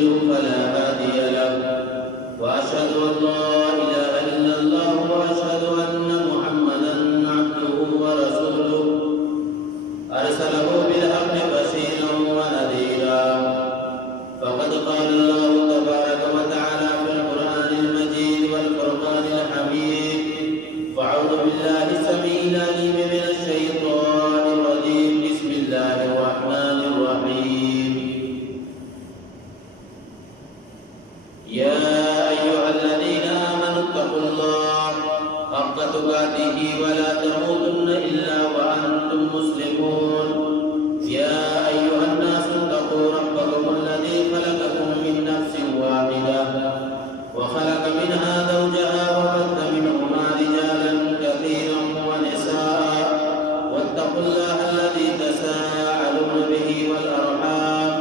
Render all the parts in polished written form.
يضلله فلا هادي له وأشهد أن لا إله إلا الله وأشهد أن محمدا عبده ورسوله أرسله بالحق بشيرا ونذيرا فقد قال الله تبارك وتعالى في القرآن المجيد والفرقان الحميد فأعوذ بالله السميع العليم من الشيطان الرجيم بسم الله الرحمن الرحيم يا أيها الذين آمنوا اتقوا الله حق تقاته ولا تموتن إلا وأنتم مسلمون يا أيها الناس اتقوا ربكم الذي خلقكم من نفس واحدة وخلق منها زوجها وبث منهما رجالا كثيرا ونساء واتقوا الله الذي تساءلون به والأرحام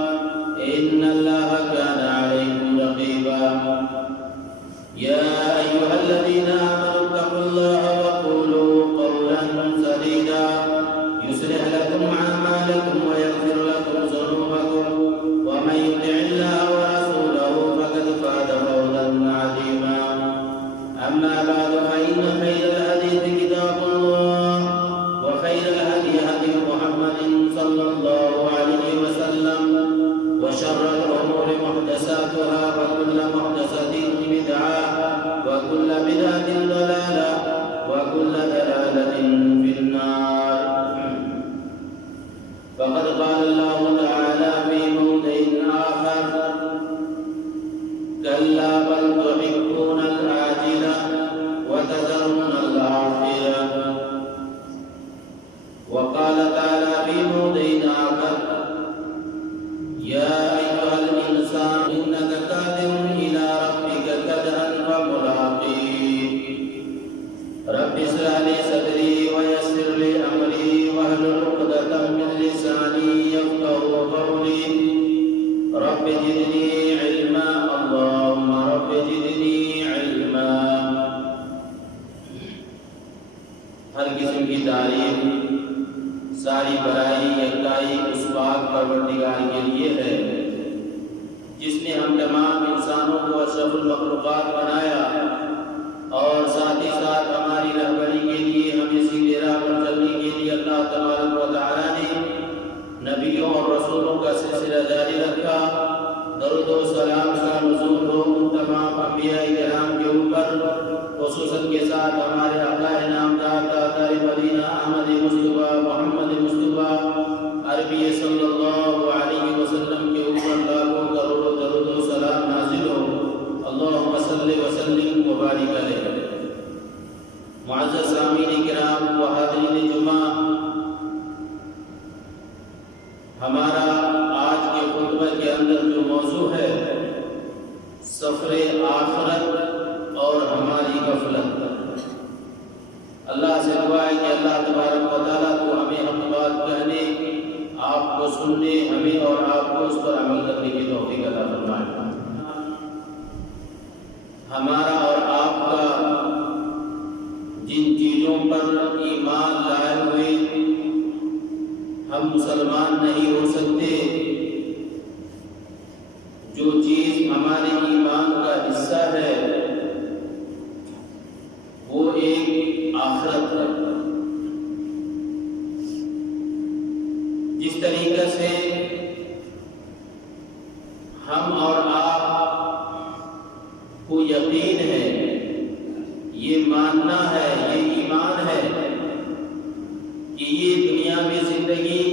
إن الله كان عليكم رقيبا يا أيها الذين آمنوا اتقوا الله وقولوا قولا سديدا يصلح لكم أعمالكم ويغفر لكم ذنوبكم ومن يطع الله ورسوله فقد فاز فوزا عظيما أما بعد فإن خير الحديث كتاب الله وخير الهدي هدي محمد صلى الله عليه وسلم وشر الأمور محدثاتها وكل محدثة بدعة وكل بدعة ضلالة وكل ضلالة في النار فقد قال الله تعالى في موضع آخر كلا بل تحبون العاجلة وتذرون الآخرة وقال تعالى في موضع آخر يا أيها الإنسان إنك كادح إلى ربك كدحا فملاقيه رب اشرح لي صدري ويسر لي أمري واحلل عقدة من لساني يفقهوا قولي رب زدني علما اللهم رب زدني علما ہر قسم کی تعریف ساری بڑائی یکتائی اس پاک پروردگار کے لیے ہے جس نے ہم تمام انسانوں کو اشرف المخلوقات بنایا اور ساتھ ہی ساتھ ہماری رہبری کے لیے ہمیں سیدھے راہ پر چلنے کے لیے اللہ تبارک و تعالیٰ نے نبیوں اور رسولوں کا سلسلہ جاری رکھا درود و سلام کا نزول ہو ان تمام انبیاء کرام کے اوپر خصوصاً کے ساتھ ہمارے آقا نامدار تاجدار مدینہ احمد مصطفیٰ محمد مصطفیٰ عربی صلی اللہ علیہ وسلم کے اوپر لاکھوں کروڑوں درود و سلام نازل ہو اللہم صلی وسلم وبارک علیہ معزز سامعین کرام و حاضرین جمعہ ہمارا آج کے خطبہ کے اندر جو موضوع ہے سفر آخرت اور ہماری غفلت اللہ سے دعا ہے کہ اللہ تبارک و تعالیٰ کو ہمیں ہم بات کہنے آپ کو سننے ہمیں اور آپ کو اس پر عمل کرنے کی توفیق عطا فرمائے ہمارا اور آپ کا جن چیزوں پر ایمان لائے ہوئے ہم مسلمان نہیں ہو سکتے جو چیز ہمارے ایمان کا حصہ ہے وہ ایک آخرت ہے جس طریقے سے ہم اور آپ کو یقین ہے یہ ماننا ہے یہ ایمان ہے کہ یہ دنیا میں زندگی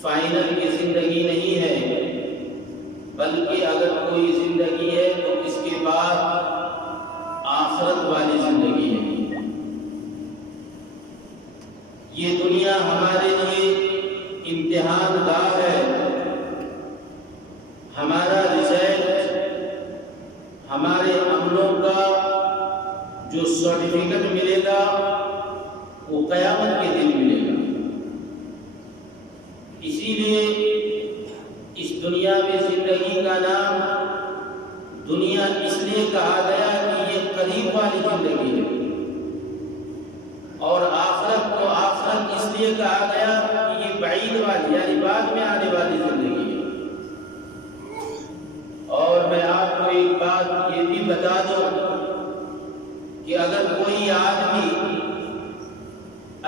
فائنل کی زندگی نہیں ہے بلکہ اگر کوئی زندگی ہے تو اس کے بعد آخرت والی زندگی ہے یہ دنیا ہمارے لیے امتحان دار ہے ہمارا رزلٹ ہمارے عملوں کا جو سرٹیفکیٹ ملے گا وہ قیامت کے دن ملے گا اسی لیے اس دنیا میں زندگی کا نام دنیا اس لیے کہا گیا کہ یہ قریب والی زندگی ہے اور آخرت کو آخرت اس لیے کہا گیا کہ یہ بعید والی یعنی بعد میں آنے والی زندگی ہے اور میں آپ کو ایک بات یہ بھی بتا دوں کہ اگر کوئی آدمی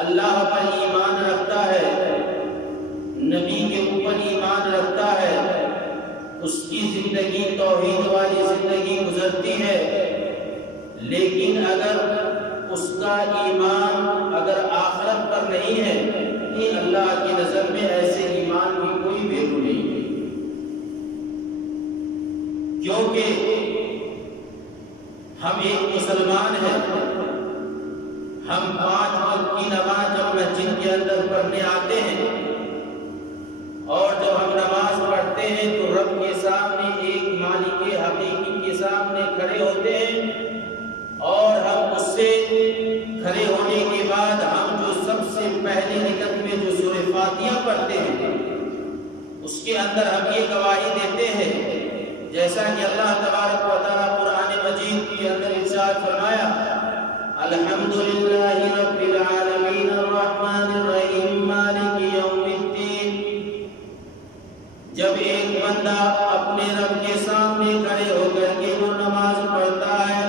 اللہ پر ایمان رکھتا ہے، نبی کے اوپر ایمان رکھتا ہے، اس کی زندگی توحید والی زندگی گزرتی ہے، لیکن اگر اس کا ایمان اگر آخرت پر نہیں ہے، یہ اللہ کی نظر میں ایسے ایمان کی کوئی ویلو نہیں ہے، کیونکہ ہم ایک مسلمان ہیں، ہم 5 وقت کی نماز جب مسجد کے اندر پڑھنے آتے ہیں، اور جب ہم نماز پڑھتے ہیں تو رب کے سامنے ایک مالک حقیقی کے سامنے کھڑے ہوتے ہیں، اور ہم اس سے کھڑے ہونے کے بعد ہم جو سب سے پہلی رکعت میں جو سورہ فاتحہ پڑھتے ہیں اس کے اندر ہم یہ گواہی دیتے ہیں، جیسا کہ اللہ تبارک و تعالیٰ قرآن مجید کے اندر ارشاد فرمایا، الحمدللہ رب العالمین الرحمن الرحیم مالک یوم الدین۔ جب ایک بندہ اپنے رب کے سامنے کھڑے ہو کر کے وہ نماز پڑھتا ہے،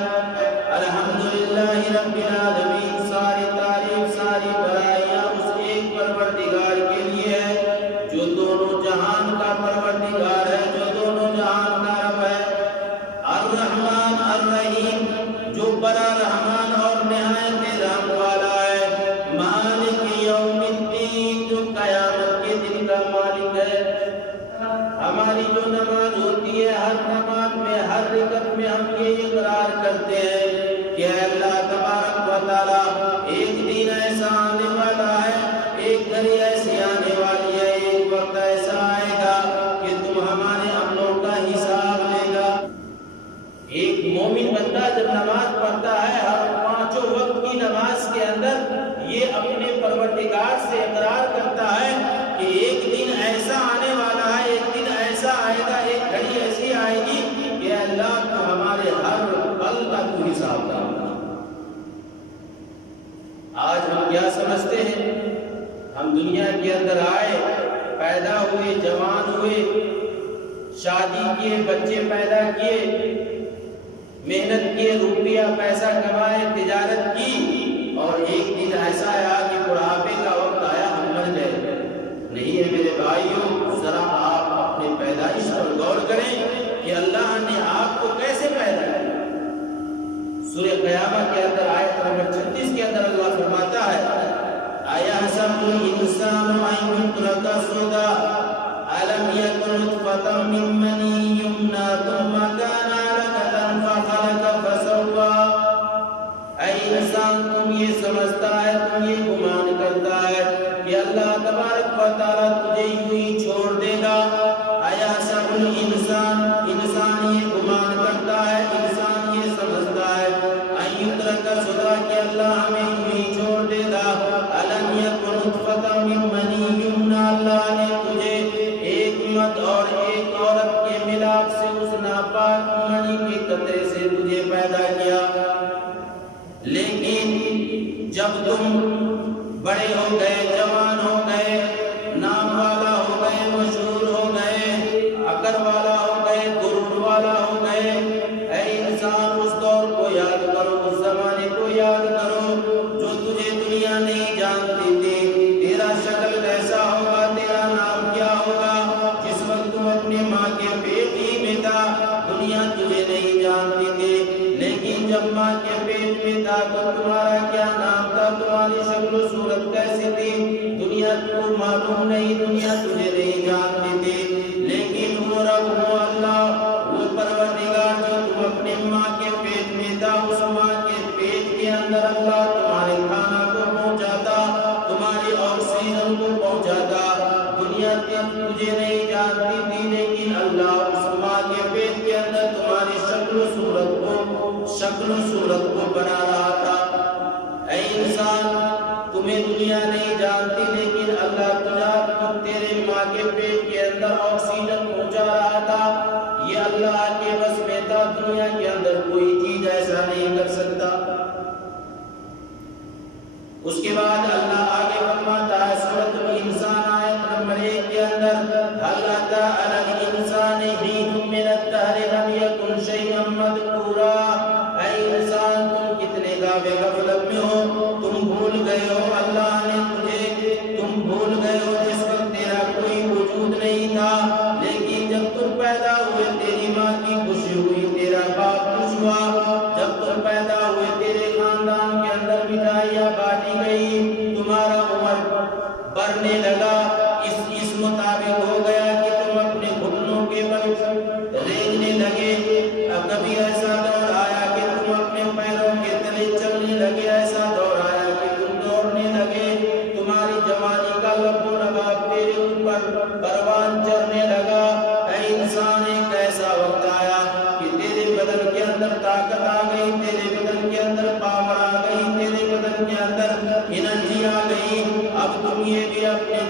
الحمدللہ رب العالمین، ساری تعریف ساری برائیاں اس ایک پروردگار کے لیے ہے جو دونوں جہان کا پروردگار ہے، جو دونوں جہان کا رب ہے، الرحمن الرحیم، جو بڑا رحمان اور نہایت رحم والا ہے، مالک یوم الدین، جو قیامت کے دن کا مالک ہے۔ ہماری جو نماز ہوتی ہے، ہر نماز میں ہر رکعت میں ہم یہ اقرار کرتے ہیں کہ اے اللہ تبارک و تعالیٰ، ایک دن ایسا آنے والا ہے، ایک گھڑی ایسی آنے والی ہے، ایک وقت ایسا آئے گا کہ تم ہمارے عملوں کا حساب لے گا۔ ایک مومن بندہ جب نماز پڑھتا ہے، ہر 5 وقت کی نماز کے اندر یہ اپنے پروردگار سے اقرار کرتا ہے کہ ایک دن ایسا آنے والا ہے، ایک دن ایسا آئے گا، ایک گھڑی ایسی آئے گی کہ اللہ تو ہمارے ہر پل کا تو حساب دے گا۔ آج ہم کیا سمجھتے ہیں؟ ہم دنیا کے اندر آئے، پیدا ہوئے، جوان ہوئے، شادی کیے، بچے پیدا کیے، محنت کیے، روپیہ پیسہ کمائے، تجارت کی، اور ایک دن ایسا آیا کہ بڑھاپے کا وقت آیا، ہم مر گئے۔ نہیں ہے میرے بھائیوں، ذرا آپ اپنے پیدائش پر غور کریں کہ اللہ نے آپ کو کیسے پیدا کیا۔ سورہ قیامہ کے اندر آیت نمبر 36 کے اندر اللہ فرماتا ہے، اَيَحْسَبُ الْإِنسَانُ أَن يُتْرَكَ سُدًى أَلَمْ يَكُن نُطْفَةً مِّن مَّنِيٍّ يُمْنَىٰ ثُمَّ كَانَ عَلَقَةً فَخَلَقَ فَسَوَّىٰ۔ اے انسان، تم یہ سمجھتا ہے، تم یہ گمان کرتا ہے کہ اللہ تبارک و تعالیٰ تجھے یوں ہی چھوڑ دے گا۔ اَيَحْسَبُ الْإِنسَانُ، انسان یہ گمان کرتا ہے، انسان یہ سمجھتا ہے، أَن يُتْرَكَ سُدًى، کہ اللہ ہمیں یوں ہی چھوڑ دے گا۔ أَلَمْ يَكُن نُطْفَةً مِّن مَّنِيٍّ يُمْنَىٰ، اللہ نے تجھے ایک مرد اور ایک عورت کے ملاپ سے، اس ناپاک منی کے قطرے سے تجھے پیدا کیا، لیکن جب تم بڑے ہو گئے، جوان ہو گئے، نام والا ہو گئے، مشہور ہو گئے، عقل والا ہو گئے، غرور والا ہو گئے، اے انسان اس دور کو یاد کرو، اس زمانے کو یاد کرو جو تجھے دنیا نہیں جانتی تھی، تیرا شکل کیسا ہوگا، تیرا نام کیا ہوگا، جس وقت تم اپنے ماں کے پیٹ ہی میں تھا، دنیا تجھے نہیں جانتی تھی، لیکن جب ماں کے پیٹ میں تھا تو تمہارا کیا نام تھا، تمہاری شکل و صورت کیسی تھی، دنیا کو معلوم نہیں، دنیا تجھے نہیں جانتی تھی، لیکن وہ رب، وہ اللہ، وہ پروردگار جو تم اپنے ماں کے پیٹ میں تھا، اس ماں کے پیٹ کے اندر اللہ تمہارے کھانا کو پہنچاتا، تمہاری آکسیجن کو پہنچاتا، دنیا تجھے نہیں جانتی تھی، لیکن اللہ اس ماں کے پیٹ کے اندر تمہاری شکل و صورت کو بنا رہا تھا۔ اے انسان، تمہیں دنیا نہیں جانتی، لیکن اللہ تیرے ماں کے پیٹ کے اندر آکسیجن پہنچا رہا تھا، یہ اللہ کے بس میں تھا، دنیا کے اندر کوئی چیز ایسا نہیں کر سکتا۔ اس کے بعد اللہ آگے فرماتا ہے سورۃ الانسان آیت نمبر 1 کے اندر، هل أتى على الإنسان حين من الدهر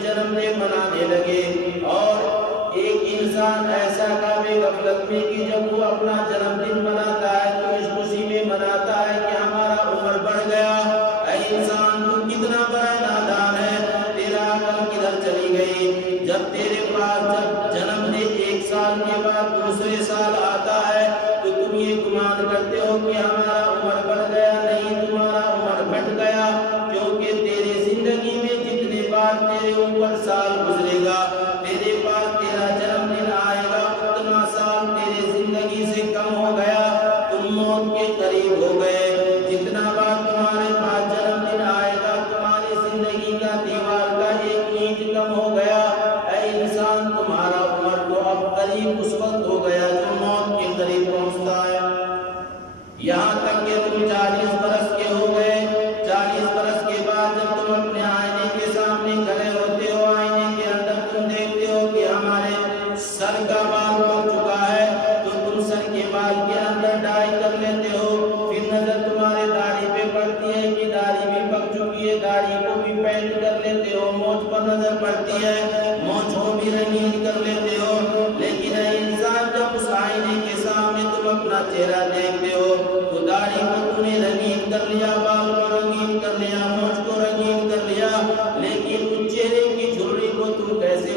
جنم دن منانے لگے، اور ایک انسان ایسا قابل غفلت میں کہ جب وہ اپنا جنم دن مناتا ہے تو اس خوشی میں مناتا ہے کہ ہمارا عمر بڑھ گیا۔ اے انسان تو کتنا بڑا نادان ہے، تیرا عقل کدھر چلی گئی؟ جب تیرے پاس جب جنم دن 1 سال کے بعد دوسرے سال آتا ہے تو تم یہ گمان کرتے ہو کہ ہمارا عمر بڑھ گیا، نہیں تمہارا عمر گھٹ گیا، کیونکہ تیرے زندگی میں جتنے بار تیرے اوپر سال گزرے گا، تیرے پاس تیرا جنم دن آئے گا، اتنا سال تیرے زندگی سے کم ہو گیا، تم موت کے قریب ہو گئے۔ جتنا بار تمہارے پاس جنم دن آئے گا تمہاری زندگی کا دیوار کا 1 اینٹ کم ہو گیا۔ اے انسان تمہارا عمر تو اب قریب اس وقت ہو گیا جو موت کے قریب پہنچتا ہے۔ یہاں تک کہ تم 40 برس کے ہو گئے، 40 برس کے بعد جب تم اپنے آئینے کے سامنے کھڑے ہوتے ہو، آئینے کے اندر تم دیکھتے ہو کہ ہمارے سر کا بال پک چکا ہے، تو تم سر کے بال کے اندر ڈائی کر لیتے ہو، پھر نظر تمہارے داڑھی پہ پڑتی ہے کہ داڑھی بھی پک چکی ہے، داڑھی کو بھی پینٹ کر لیتے ہو، مونچھ پر نظر پڑتی ہے، مونچھ کو بھی رنگین کر لیتے ہو۔ لیکن اے انسان جب اس آئینے کے سامنے تم اپنا چہرہ دیکھتے ہو تو داڑھی کو تم نے رنگین کر لیا، بال کو رنگین کر لیا، مونچھ کو رنگین کر لیا، لیکن اس چہرے کی جھرری کو تم کیسے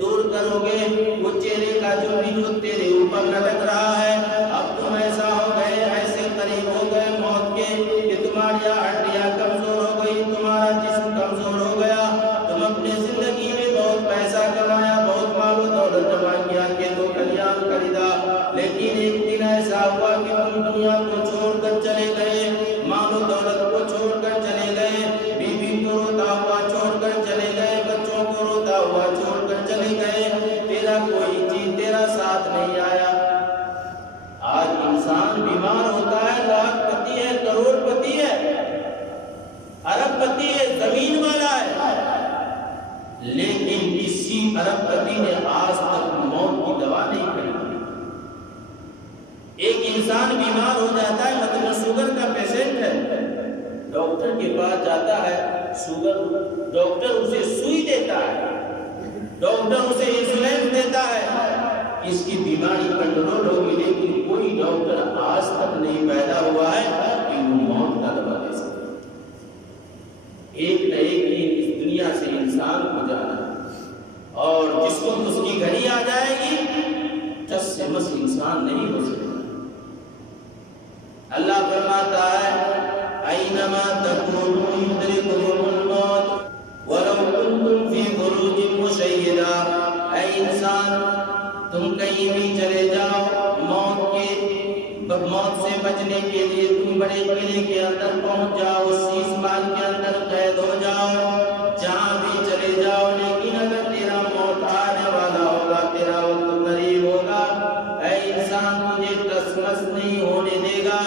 دور کرو گے؟ وہ چہرے کا جھرری جو تیرے اوپر لٹک رہا ہے، اب تم ایسا ہو گئے، ایسے قریب ہو گئے موت کے کہ تمہاری ہڈیاں کمزور ہو گئی، تمہارا جسم کمزور ہو گیا، تم اپنے زندگی میں بہت پیسہ کمایا، بہت مال و دولت جمع کیا کہ تو کلیان خریدا، لیکن ایک دن ایسا ہوا کہ تم دنیا کو چھوڑ کر چلے گئے، مال و دولت کو چھوڑ کر چلے گئے، بیوی کو روتا ہوا چھوڑ کر چلے گئے، بچوں کو روتا ہوا چھوڑ کر چلے گئے، تیرا کوئی چیز تیرا ساتھ نہیں آیا۔ آج انسان بیمار ہوتا ہے، لاکھ پتی ہے، کروڑ پتی ہے، ارب پتی ہے، زمین والا ہے، لیکن کسی ارب پتی نے آج تک موت کی دوا نہیں کری۔ ایک انسان بیمار ہو جاتا ہے، مطلب شوگر کا پیشنٹ ہے، ڈاکٹر کے پاس جاتا ہے، شوگر ڈاکٹر اسے سوئی دیتا ہے، ڈاکٹر اسے انسولین دیتا ہے، اس کی بیماری کنٹرول ہوگی، لیکن کوئی ڈاکٹر آج تک نہیں پیدا ہوا ہے کہ وہ موت کا دوا دے سکے۔ ایک نہ ایک دن اس دنیا سے انسان کو جانا ہے، اور جس وقت اس کی گھڑی آ جائے گی ٹس سے مس انسان نہیں ہو سکتا۔ اللہ فرماتا ہے اینما تکونوا یدرککم الموت ولو کنتم فی بروج مشیدہ۔ اے انسان تم کہیں بھی چلے جاؤ، موت سے بچنے کے لیے تم بڑے قلعے کے اندر پہنچ جاؤ، شیش محل کے اندر قید ہو جاؤ، جہاں بھی چلے جاؤ، لیکن اگر تیرا موت آنے والا ہوگا، تیرا وقت قریب ہوگا، اے انسان تجھے ٹسمس نہیں ہونے دے گا۔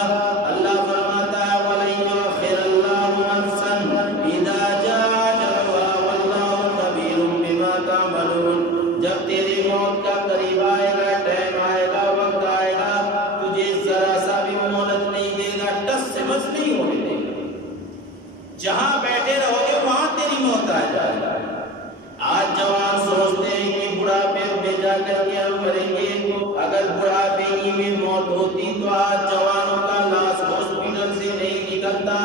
اللہ فرماتا ہے وَلَن يُؤَخِّرَ اللَّهُ نَفْسًا إِذَا جَاءَ أَجَلُهَا وَاللَّهُ خَبِيرٌ بِمَا تَعْمَلُونَ۔ جب تیری موت کا قریب آئے گا، ٹائم آئے گا، وقت آئے گا، تجھے ذرا سا بھی مہلت نہیں دے گا، ٹس سے مس نہیں ہونے دے گا، جہاں بیٹھے رہو گے وہاں تیری موت آ جائے گا۔ آج جوان سوچتے ہیں کہ بڑھاپے میں جا کر کے ہم مریں گے، اگر بڑھاپے ہی میں موت ہوتی تو آج جوانوں کا لاش ہاسپٹل سے نہیں نکلتا،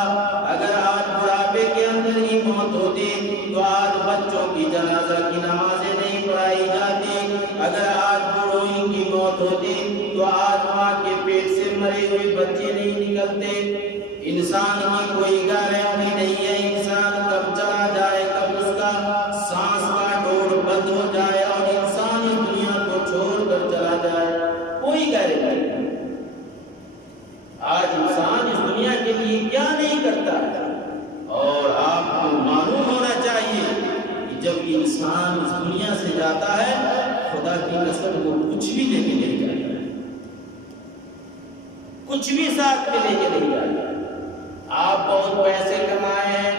اگر آج بڑھاپے کے اندر ہی موت ہوتی تو آج بچوں کی جنازہ کی نمازیں نہیں پڑھائی جاتی، اگر آج بوڑھوں کی موت ہوتی تو آج ماں کے پیٹ سے مرے ہوئے بچے نہیں نکلتے۔ انسان کی کوئی گارنٹی نہیں ہے، انسان کب چلا جائے، کب اس کا سانس کا ڈور بند ہو جائے اور انسان اس دنیا کو چھوڑ کر چلا جائے، کوئی گارنٹی نہیں۔ آج انسان اس دنیا کے لیے کیا نہیں کرتا ہے، اور آپ کو معلوم ہونا چاہیے کہ جب انسان اس دنیا سے جاتا ہے خدا کی قسم وہ کچھ بھی لے کے نہیں جاتا ہے، کچھ بھی ساتھ میں لے کے نہیں جاتا۔ آپ بہت پیسے کمائے ہیں،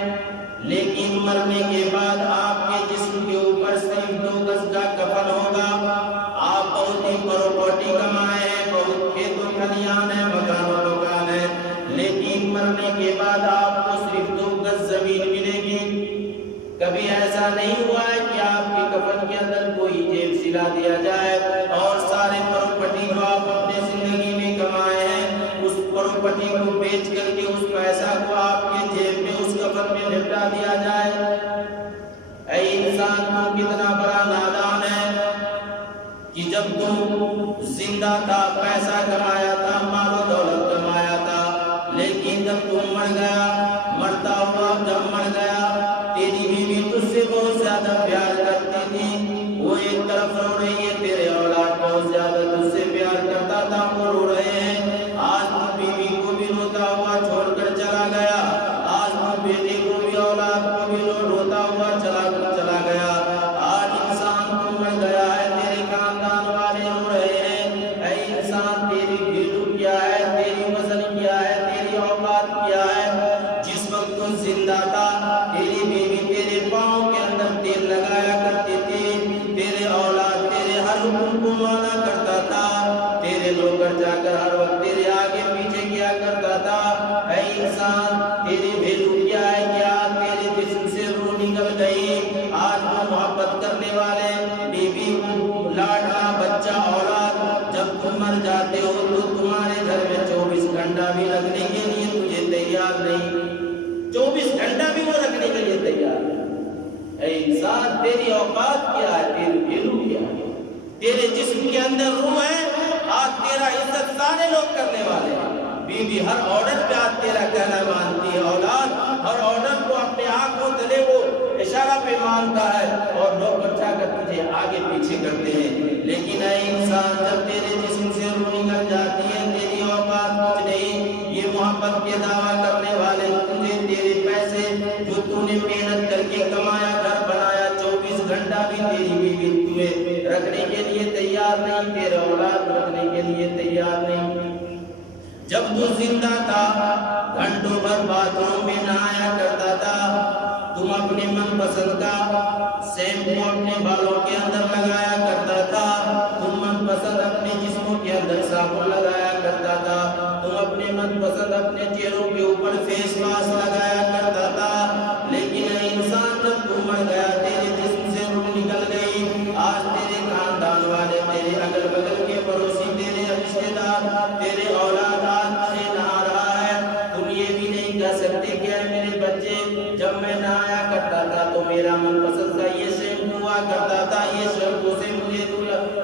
لیکن مرنے کے بعد آپ کے جسم کے اوپر صرف 2 گز کا کفن ہوگا۔ آپ بہت ہی پراپرٹی کمائے ہیں، بہت کھیت و کھلیان ہے، مکان و دکان ہے، لیکن مرنے کے بعد آپ کو صرف 2 گز زمین ملے گی۔ کبھی ایسا نہیں ہوا ہے کہ دلا دیا جائے، اور سارے پراپرٹی جو آپ اپنے زندگی میں کمائے ہیں اس پراپرٹی کو بیچ کر کے اس پیسہ کو آپ کے جیب میں اس کفن میں لپٹا دیا جائے۔ اے انسان تو کتنا بڑا نادان ہے کہ جب تم زندہ تھا پیسہ کمایا تھا، مال و دولت کمایا تھا، لیکن جب تم مر گیا، مرتا ہوا جب مر گیا، تیری بیوی تجھ سے بہت زیادہ پیار کرتی تھی، وہ ایک طرف رو رہی ہے، تیرے اولاد بہت زیادہ تجھ سے پیار کرتا تھا، وہ رو رہے ہیں۔ آج تو بیوی کو بھی روتا ہوا چھوڑ کر چلا گیا، آج تو بیٹے کو بھی اولاد کو بھی روتا ہوا چلا گیا، آج انسان تو مر گیا ہے، تیرے خاندان والے رو رہے ہیں۔ اے انسان تیری ویلو کیا ہے، تیری وزن کیا ہے، تیری اوقات کیا ہے؟ جس وقت تو زندہ تھا تیری بیوی تیرے پاؤں کے اندر تیل لگایا کرتی تھی، تیرے اولاد تیرے ہر حکم کو مانا کرتا تھا، تیرے نوکر جا کر ہر وقت تیرے آگے پیچھے کیا کرتا تھا۔ اے انسان تیری ویلو کیا ہے؟ کیا تیرے جسم سے روح نکل گئی؟ آج وہ محبت کرنے والے بیوی لاڈلا بچہ اولاد جب تم مر جاتے ہو تو تمہارے گھر میں 24 گھنٹہ بھی رکھنے کے لیے تجھے تیار نہیں، 24 گھنٹہ بھی وہ رکھنے کے لیے تیار نہیں۔ اے انسان تیری اوقات کیا ہے، تیری ویلو کیا ہے؟ تیرے جسم کے اندر روح ہے، آج تیرا عزت سارے لوگ کرنے والے ہیں، بیوی ہر آرڈر پہ آج تیرا کہنا مانتی ہے، اولاد ہر آرڈر کو اپنے آنکھوں تلے وہ اشارہ پہ مانتا ہے، اور لوگ بچا کر تجھے آگے پیچھے کرتے ہیں۔ لیکن اے انسان جب تیرے جسم سے روح نکل جاتی ہے، تیری اوقات کچھ نہیں، یہ محبت کے دعویٰ کرنے والے تجھے تیرے پیسے جو تو نے محنت کر کے کمایا گھر بنایا 24 گھنٹہ بھی تیری بیوی تمہیں رکھنے کے لیے تیار نہیں، تیرا اولاد رکھنے کے لیے تیار نہیں۔ جب تو زندہ تھا گھنٹوں بھر باتھ روم میں نہایا کرتا تھا، تم اپنے من پسند کا شیمپو اپنے بالوں کے اندر لگایا کرتا تھا، تم من پسند اپنے جسموں کے اندر صابن لگایا کرتا تھا، تم اپنے من پسند اپنے چہروں کے اوپر فیس ماسک لگایا کرتا تھا، لیکن انسان جب تم مر گیا تیرے جسم سے روح نکل گئی، آج تیرے خاندان والے تیرے اگل بگل کے پڑوسی تیرے رشتے دار تیرے اولاد آج سے نہا رہا ہے، تم یہ بھی نہیں کہہ سکتے کہ اے میرے بچے جب میں نہایا کرتا تھا تو میرا من پسند کا یہ شیمپو ہوا کرتا تھا، یہ شیمپو سے مجھے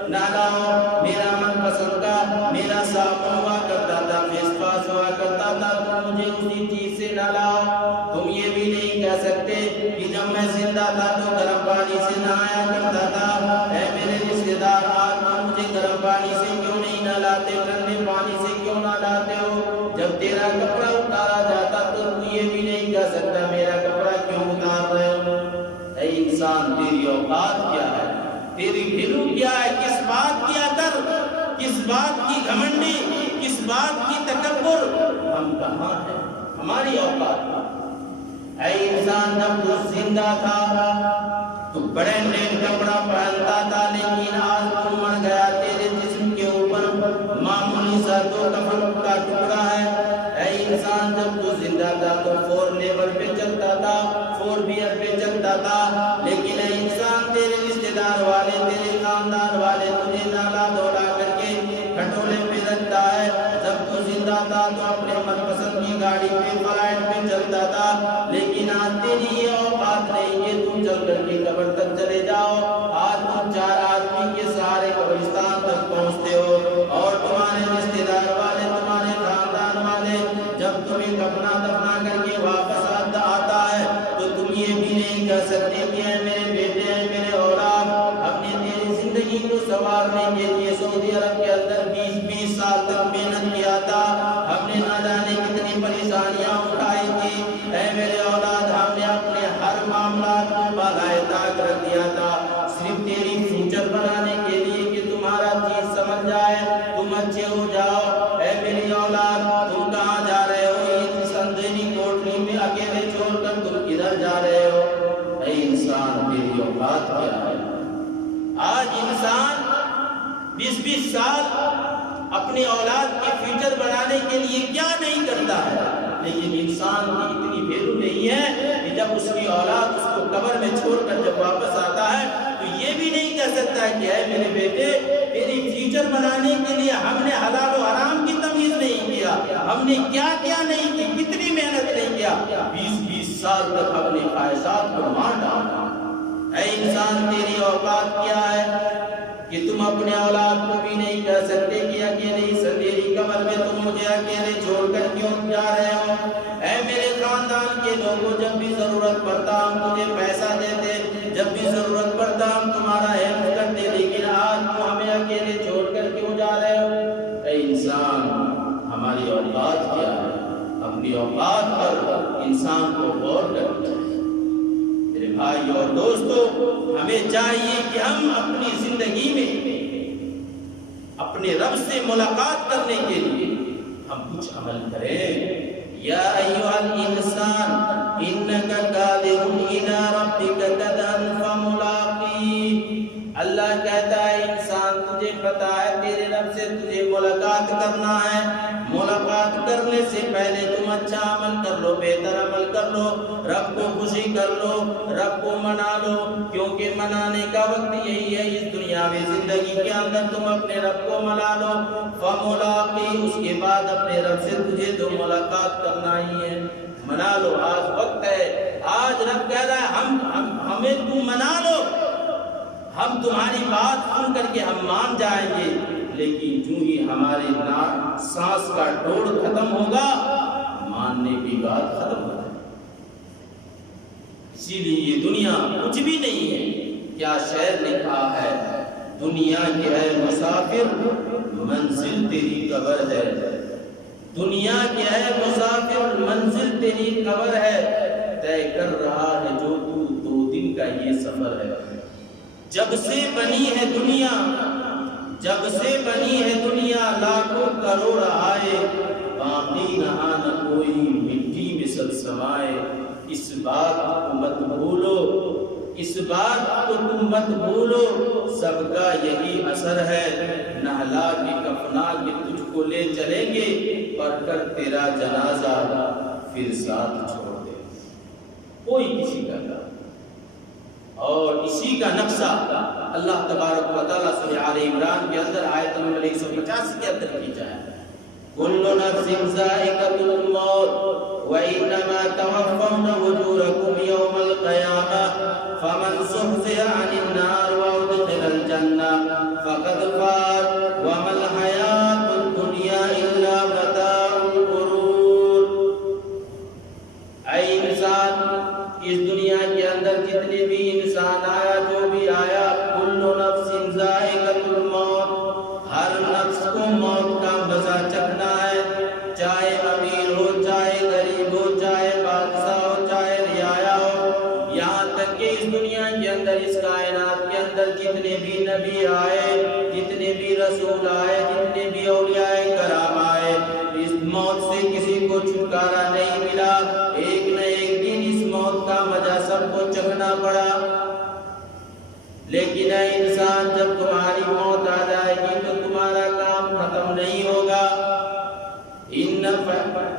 نہلاؤ، میرا من پسند کا میرا صابن ہوا کرتا تھا، فیس واش ہوا کرتا تھا، تم مجھے اسی چیز سے نہلاؤ۔ تم یہ بھی نہیں کہہ سکتے کہ جب میں زندہ تھا تو گرم پانی سے نہایا کرتا تھا، اے میرے رشتے دار آج تم مجھے گرم پانی سے کیوں نہیں نہلاتے، ٹھنڈے پانی سے کیوں نہلاتے ہو؟ جب تیرا کپڑا اتارا جاتا تو تو یہ بھی نہیں کہہ سکتا میرا کپڑا کیوں اتار رہے ہو؟ اے انسان تیری اوقات کیا ہے، تیری ویلو کیا ہے؟ کس بات کی اکر، کس بات کی گھمنڈی، کس بات کی تکبر؟ ہم کہاں ہیں، ہماری اوقات؟ اے انسان جب تو زندہ تھا تو برینڈڈ کپڑا پہنتا تھا، لیکن آج تو مر گیا تیرے جسم کے اوپر معمولی سا دو کپڑوں کا ٹکڑا ہے۔ اے انسان جب تو زندہ تھا تو 4 لیول پہ چلتا تھا، 4 بیئر پہ چلتا تھا، لیکن اے انسان تیرے رشتے دار والے تیرے خاندان والے تجھے نالا دوڑا کر کے کھٹولے پہ رکھتا ہے۔ جب تو زندہ تھا تو اپنے من پسند کی گاڑی پہ فلائٹ پہ چلتا تھا، لیکن آج تیری یہ اوقات نہیں کہ تم چل کر کے قبر تک چلے جاؤ، آج تم 4 آدمی کے سہارے قبرستان تک پہنچتے ہو، اور تمہارے رشتے دار والے تمہارے خاندان والے جب تمہیں کفنا دفنا کر کے واپس آتا ہے تو تم یہ بھی نہیں کہہ سکتے کہ اے میرے بیٹے اے میرے اولاد ہم نے تیری زندگی کو سنوارنے کے لیے سعودی عرب کے اندر 20 سال تک محنت کیا تھا، ہم نے نہ جانے کتنی پریشانیاں اٹھائی تھی، اے میرے اولاد ہم نے اپنے ہر معاملات کو بالائے طاق رکھ دیا تھا، صرف تیری فیوچر بنانے کے لیے کہ تمہارا چیز سمجھ جائے تم اچھے ہو جاؤ۔ اے میری اولاد تم کہاں جا رہے ہو؟ اس اندھیری کوٹری میں اکیلے چھوڑ کر تم کدھر جا رہے ہو؟ اے انسان تیری اوقات کیا ہے؟ آج انسان 20 سال اپنے اولاد کے فیوچر بنانے کے لیے کیا نہیں کرتا ہے، لیکن انسان کی اتنی ویلو نہیں ہے کہ جب اس کی اولاد اس کو قبر میں چھوڑ کر جب واپس آتا ہے تو یہ بھی نہیں کہہ سکتا ہے کہ اے میرے بیٹے تیری فیوچر بنانے کے لیے ہم نے حلال و حرام کی تمیز نہیں کیا، ہم نے کیا نہیں کی، کتنی محنت نہیں کیا، 20 سال تک اپنے خواہشات کو مار ڈالا۔ اے انسان تیری اوقات کیا ہے کہ تم اپنے اولاد کو بھی نہیں کہہ سکتے کہ اکیلے اس اندھیری قبر میں تم مجھے اکیلے چھوڑ کر کیوں جا رہے ہو؟ اے میرے خاندان کے لوگوں، جب بھی ضرورت پڑتا ہم تجھے پیسہ دیتے، جب بھی ضرورت پڑتا ہم تمہارا ہیلپ کرتے، لیکن آج تم ہمیں اکیلے چھوڑ کر کیوں جا رہے ہو؟ اے انسان ہماری اوقات کیا ہے؟ اپنی اوقات پر انسان کو غور کرنا چاہیے۔ میرے بھائی اور دوستو، ہمیں چاہیے کہ ہم اپنی زندگی میں اپنے رب سے ملاقات کرنے کے لیے ہم کچھ عمل کریں۔ یا ایھا الانسان انک قادر الی ربک قدرا فملاقی۔ اللہ کہتا ہے انسان تجھے پتا ہے تیرے رب سے تجھے ملاقات کرنا ہے، ملاقات کرنے سے پہلے تم اچھا عمل کر لو، بہتر عمل کر لو، رب کو خوشی کر لو، رب کو منا لو، کیونکہ منانے کا وقت یہی ہے اس دنیاوی زندگی کے اندر تم اپنے رب کو منا لو۔ فملاقی، اس کے بعد اپنے رب سے تجھے تو ملاقات کرنا ہی ہے، منا لو، آج وقت ہے، آج رب کہہ رہا ہے ہمیں تم منا لو، ہم تمہاری بات سن کر کے ہم مان جائیں گے، لیکن جو ہی ہمارے سانس کا ڈوڑ ختم ہوگا ماننے کی بات ختم ہو جائے۔ اسی لیے یہ دنیا کچھ بھی نہیں ہے۔ کیا شعر لکھا ہے، دنیا کے اے مسافر منزل تیری قبر ہے، دنیا کے اے مسافر منزل تیری قبر ہے، طے کر رہا ہے جو تو 2 دن کا یہ سفر ہے۔ جب سے بنی ہے دنیا، جب سے بنی ہے دنیا لاکھوں کروڑ آئے، باقی نہ کوئی مٹی میں سب سمائے۔ اس بات کو مت بھولو، اس بات کو تم مت بھولو، سب کا یہی اثر ہے، نہلا کے کفنا کے تجھ کو لے چلیں گے، پڑھ کر تیرا جنازہ پھر ساتھ چھوڑ دے، کوئی کسی کا کام۔ اور اسی کا نقشہ اللہ تبارک و تعالیٰ سورہ آل عمران کے اندر آیت نمبر 150 کے اندر کھینچا ہے۔ کل نفس ذائقۃ الموت وانما توفون اجورکم یوم القیامہ فمن زحزح عن النار وادخل الجنہ فقد فاز وما الحیاۃ الدنیا الا متاع الغرور۔ اے انسان، اس دنیا کے اندر جتنے بھی انسان آیا، جو بھی آیا، کل نفس ذائقۃ الموت، ہر نفس کو موت کا مزہ چکھنا ہے، چاہے امیر ہو، چاہے غریب ہو، چاہے بادشاہ ہو، چاہے رعایا ہو، یہاں تک کہ اس دنیا کے اندر، اس کائنات کے اندر جتنے بھی نبی آئے، جتنے بھی رسول آئے، جتنے بھی اولیاء کرام آئے، اس موت سے کسی کو چھٹکارا نہیں ملا، ایک نہ ایک دن اس موت کا مزہ سب کو چکھنا پڑا۔ لیکن اے انسان، جب تمہاری موت آ جائے گی تو تمہارا کام ختم نہیں ہوگا۔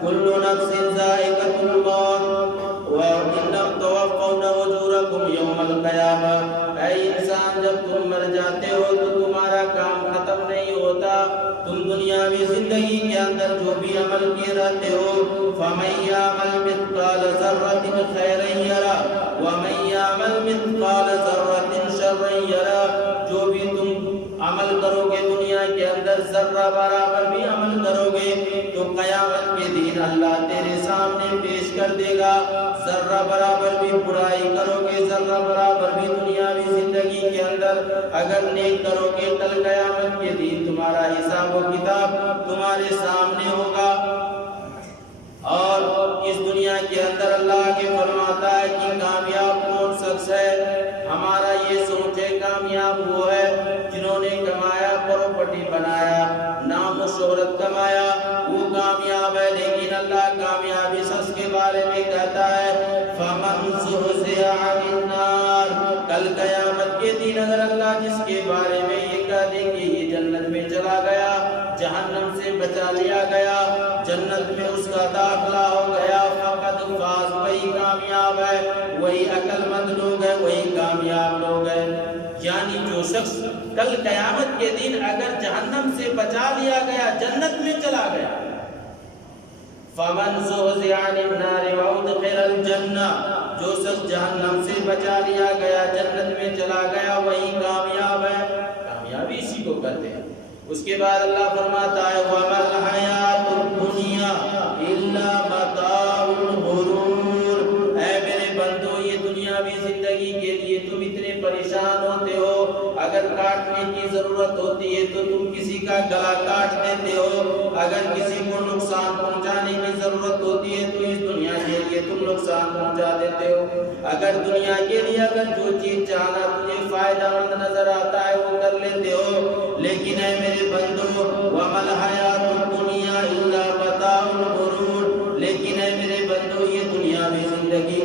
کل نفس ذائقۃ الموت وانما توفون اجورکم یوم القیامہ۔ اے انسان، جب تم مر جاتے ہو تو تمہارا کام ختم نہیں ہوتا، تم دنیاوی زندگی کے اندر جو بھی عمل کیے رہتے ہو، فمن یعمل مثقال ذرۃ خیرا یرہ ومن یعمل مثقال ذرۃ شرا یرہ۔ جو بھی تم عمل کرو گے دنیا کے اندر، ذرہ برابر بھی عمل کرو گے تو قیامت کے دن اللہ تیرے سامنے پیش کر دے گا۔ ذرہ برابر بھی برائی کرو گے، ذرہ برابر بھی دنیاوی زندگی کے اندر اگر نیک کرو گے، کل قیامت کے دن تمہارا حساب و کتاب تمہارے سامنے ہوگا۔ اور اس دنیا کے اندر اللہ کے فرماتا ہے کہ کامیاب کون شخص ہے؟ ہمارا یہ سوچ ہے کامیاب وہ ہے جنہوں نے کمایا، پراپرٹی بنایا، نام و شہرت کمایا، وہ کامیاب ہے۔ لیکن اللہ کامیابی شخص کے بارے میں کہتا ہے فمن زحزح عن النار۔ کل قیامت کے دن اگر اللہ جس کے بارے میں یہ کہہ دے کہ یہ جنت میں چلا گیا، جہنم سے بچا لیا گیا، جنت میں اس کا داخلہ ہو گیا، فقط فاز، وہی کامیاب ہے، وہی عقل مند لوگ ہیں، وہی کامیاب لوگ ہیں۔ یعنی جو شخص کل قیامت کے دن اگر جہنم سے بچا لیا گیا، جنت میں چلا گیا، فمن زحزح عن النار وادخل الجنہ، جو شخص جہنم سے بچا لیا گیا، جنت میں چلا گیا، وہی کامیاب ہے۔ کامیابی اسی کو کہتے ہیں۔ اس کے بعد اللہ فرماتا ہے وَمَا الْحَيَاةُ الدُّنْيَا إِلَّا مَتَاعُ الْغُرُورِ، اے میرے بندو، یہ دنیاوی زندگی کے لیے تم اتنے پریشان ہوتے ہو، اگر کاٹنے کی ضرورت ہوتی ہے تو تم کسی کا گلا کاٹ دیتے ہو، اگر کسی کو نقصان پہنچانے کی ضرورت ہوتی ہے تو اس دنیا کے لیے تم نقصان پہنچا دیتے ہو، اگر دنیا کے لیے اگر جو چیز چاہنا تجھے فائدہ مند نظر آتا ہے وہ کر لیتے ہو، لیکن اے میرے بندو وَمَا الْحَيَاةُ الدُّنْيَا إِلَّا مَتَاعُ الْغُرُورِ، لیکن اے میرے بندو یہ دنیاوی زندگی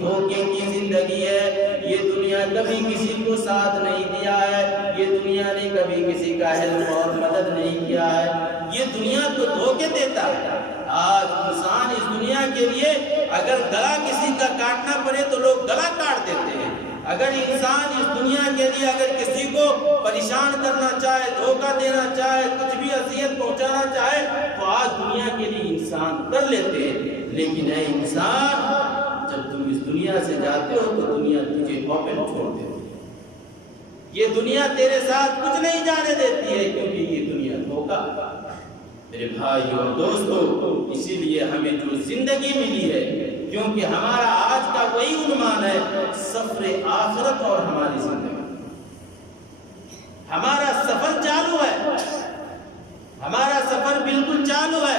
دھوکے کی زندگی ہے، یہ دنیا کبھی کسی کو ساتھ نہیں دیا ہے، یہ دنیا نے کبھی کسی کا ہیلپ اور مدد نہیں کیا ہے، یہ دنیا تو دھوکے دیتا ہے۔ آج انسان اس دنیا کے لیے اگر گلا کسی کا کاٹنا پڑے تو لوگ گلا کاٹ دیتے ہیں، اگر انسان اس دنیا کے لیے اگر کسی کو پریشان کرنا چاہے، دھوکہ دینا چاہے، کچھ بھی اذیت پہنچانا چاہے تو آج دنیا کے لیے انسان کر لیتے ہیں۔ لیکن اے انسان، جب تم اس دنیا سے جاتے ہو تو دنیا تجھے اوپن چھوڑ دیتی ہے، یہ دنیا تیرے ساتھ کچھ نہیں جانے دیتی ہے، کیونکہ یہ دنیا دھوکہ۔ میرے بھائیو اور دوستو، اسی لیے ہمیں جو زندگی ملی ہے، کیونکہ ہمارا آج کا وہی عنوان ہے سفر آخرت اور ہماری زندگی، ہمارا سفر چالو ہے، ہمارا سفر بالکل چالو ہے،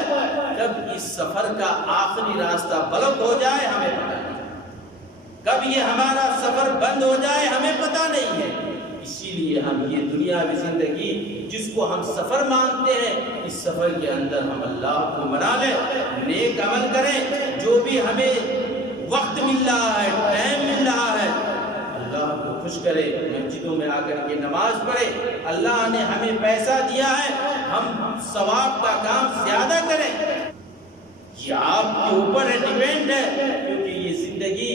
کب اس سفر کا آخری راستہ بلند ہو جائے ہمیں پتہ نہیں، کب یہ ہمارا سفر بند ہو جائے ہمیں پتہ نہیں ہے۔ اسی لیے ہم یہ دنیاوی زندگی جس کو ہم سفر مانتے ہیں، اس سفر کے اندر ہم اللہ کو منا لیں، نیک عمل کریں، جو بھی ہمیں وقت مل رہا ہے، ٹائم مل رہا ہے، اللہ کو خوش کرے، مسجدوں میں آ کر کے نماز پڑھے، اللہ نے ہمیں پیسہ دیا ہے، ہم ثواب کا کام زیادہ کریں، یہ آپ کے اوپر ہے، ڈیپینڈ ہے، کیونکہ یہ زندگی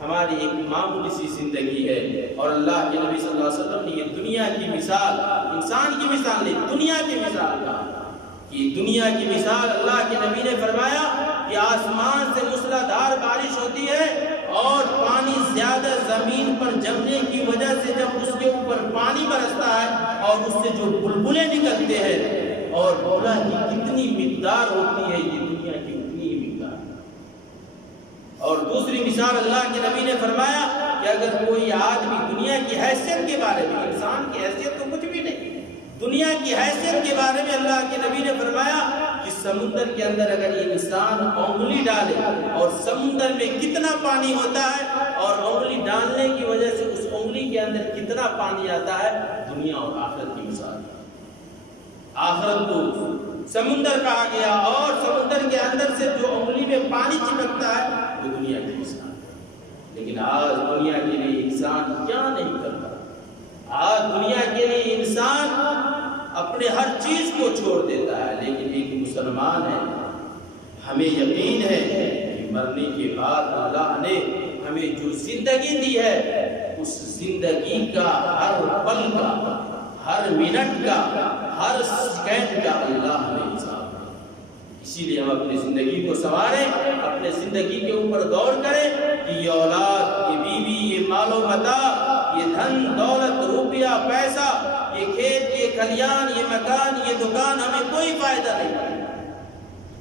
ہماری ایک معمولی سی زندگی ہے، اور اللہ کے نبی صلی اللہ علیہ وسلم نے یہ دنیا کی مثال، انسان کی مثال نہیں، دنیا کی مثال کہا، کہ دنیا کی مثال اللہ کے نبی نے فرمایا کہ آسمان سے موسلادھار بارش ہوتی ہے اور پانی زیادہ زمین پر جمنے کی وجہ سے جب اس کے اوپر پانی برستا ہے اور اس سے جو بلبلے نکلتے ہیں، اور مولا کی کتنی مقدار ہوتی ہے، یہ دنیا کی اتنی ہی مقدار۔ اور دوسری مثال اللہ کے نبی نے فرمایا کہ اگر کوئی آدمی دنیا کی حیثیت کے بارے میں، انسان کی حیثیت تو کچھ بھی نہیں، دنیا کی حیثیت کے بارے میں اللہ کے نبی نے فرمایا کہ سمندر کے اندر اگر یہ انسان انگلی ڈالے اور سمندر میں کتنا پانی ہوتا ہے، اور انگلی ڈالنے کی وجہ سے اس انگلی کے اندر کتنا پانی آتا ہے، دنیا اور آخرت کی مثال۔ آخرت کو سمندر کہا گیا، اور سمندر کے اندر سے جو انگلی میں پانی چمکتا ہے وہ دنیا کی مثال۔ لیکن آج دنیا کے لیے انسان کیا نہیں کرتا، آج دنیا کے لیے انسان اپنے ہر چیز کو چھوڑ دیتا ہے، لیکن ایک مسلمان ہے، ہمیں یقین ہے کہ مرنے کے بعد اللہ نے ہمیں جو زندگی دی ہے، اس زندگی کا ہر پل کا، ہر منٹ کا، ہر سیکنڈ کا اللہ ہمیں حساب ہے۔ اسی لیے ہم اپنی زندگی کو سنواریں، اپنے زندگی کے اوپر غور کریں کہ یہ اولاد، یہ بیوی، یہ مال و متاع، یہ دھن دولت، روپیہ، پیسہ، یہ کھیت، یہ کھلیان، یہ مکان، یہ دکان ہمیں کوئی فائدہ نہیں۔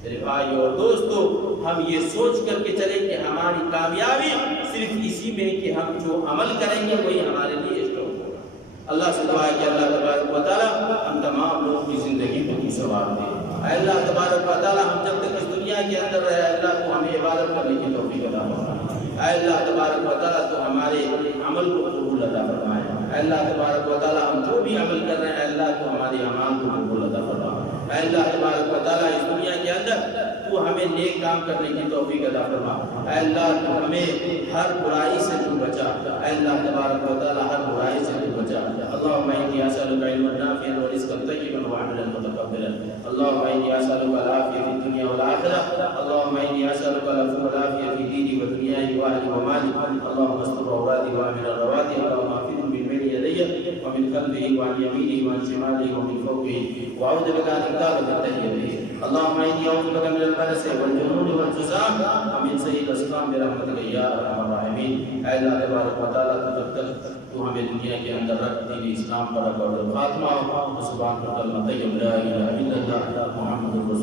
میرے بھائی اور دوستو، ہم یہ سوچ کر کے چلیں کہ ہماری کامیابی صرف اسی میں کہ ہم جو عمل کریں گے وہی ہمارے لیے اسٹاپ ہوگا۔ اللہ سے دعا ہے کہ اللہ تبارک و تعالیٰ ہم تمام لوگوں کی زندگی کو ثواب دے۔ اے اللہ تبارک و تعالیٰ، ہم جب تک اس دنیا کے اندر رہے، اللہ کو ہمیں عبادت کرنے کی توفیق عطا فرمائے۔ اے اللہ تبارک و تعالیٰ، تو ہمارے عمل کو قبول عطا فرمائے۔ اے اللہ تبارک و تعالیٰ، ہم جو بھی عمل کر رہے ہیں اللہ تو ہمارے اعمال کو قبول عطا فرمائے۔ اے اللہ تبارک و تعالیٰ، اس دنیا کے اندر تو ہمیں نیک کام کرنے کی توفیق عطا فرما۔ اے اللہ، تو ہمیں ہر برائی سے تو بچا۔ اے اللہ تبارک و تعالیٰ، ہر برائی سے تو بچا۔ اللہم انی اسألک علما نافعا شافيا ورزقا طيبا وعملا متقبلا. اللهم إني أسألك العافية في الدنيا والآخرة. اللهم إني أسألك العفو والعافية في ديني ودنياي وأهلي ومالي. اللهم استر عوراتي وأمن رواتي. اللهم احفظني من بين يدي ومن خلفه وعن يمينه وعن شماله ومن فوقه. وأعوذ بك أن أغتال من تحت يديه. اللهم إني أعوذ بك من البرص والجنون والجذام ومن سيء الأسقام برحمتك يا أرحم الراحمين. اے اللہ تبارک و تعالیٰ جب تک تو ہمیں دنیا کے اندر رکھ دین اسلام پر خاتمہ ہو، سبحان اللہ، لا الہ الا اللہ، محمد رسول